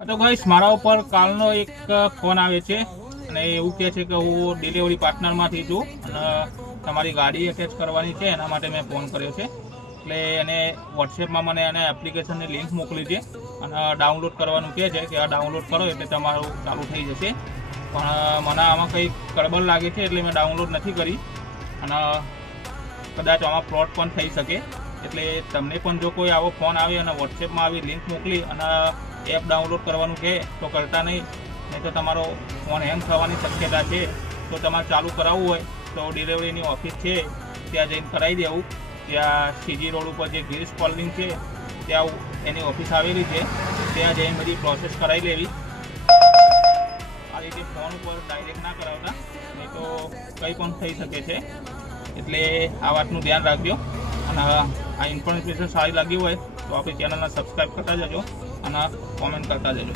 તો ગાઈસ મારા ઉપર કાલનો એક ફોન આવે છે અને એવું કહે છે કે હું ડિલિવરી પાર્ટનરમાંથી છું અને તમારી ગાડી અટેચ કરવાની છે એના માટે મેં ફોન કર્યો છે. એટલે એને વોટ્સએપમાં મને એને એપ્લિકેશનની લિંક મોકલી છે અને ડાઉનલોડ કરવાનું કહે છે કે આ ડાઉનલોડ કરો એટલે તમારું ચાલુ થઈ જશે. પણ મને આમાં કંઈ ગડબડ લાગે છે એટલે મેં ડાઉનલોડ નથી કરી અને કદાચ આમાં ફ્રોડ પણ થઈ શકે. એટલે તમને પણ જો કોઈ આવો ફોન આવે અને વોટ્સએપમાં આવી લિંક મોકલી અને એપ ડાઉનલોડ કરવાનું કહે તો કરતા નહીં તો તમારો ફોન હેંગ થવાની શક્યતા છે. તો તમારે ચાલુ કરાવવું હોય તો ડિલિવરીની ઓફિસ છે ત્યાં જઈને કરાવી દેવું. ત્યાં સીજી રોડ ઉપર જે ગિરીશ કોલિંગ છે ત્યાં એની ઓફિસ આવેલી છે, ત્યાં જઈને બધી પ્રોસેસ કરાવી લેવી. આ રીતે ફોન ઉપર ડાયરેક્ટ ના કરાવતા, નહીં તો કંઈ પણ થઈ શકે છે. એટલે આ વાતનું ધ્યાન રાખજો અને આ ઇન્ફોર્મેશન સારી લાગી હોય તો આપણી ચેનલને સબસ્ક્રાઈબ કરતા જજો અને કોમેન્ટ કરતા જજો.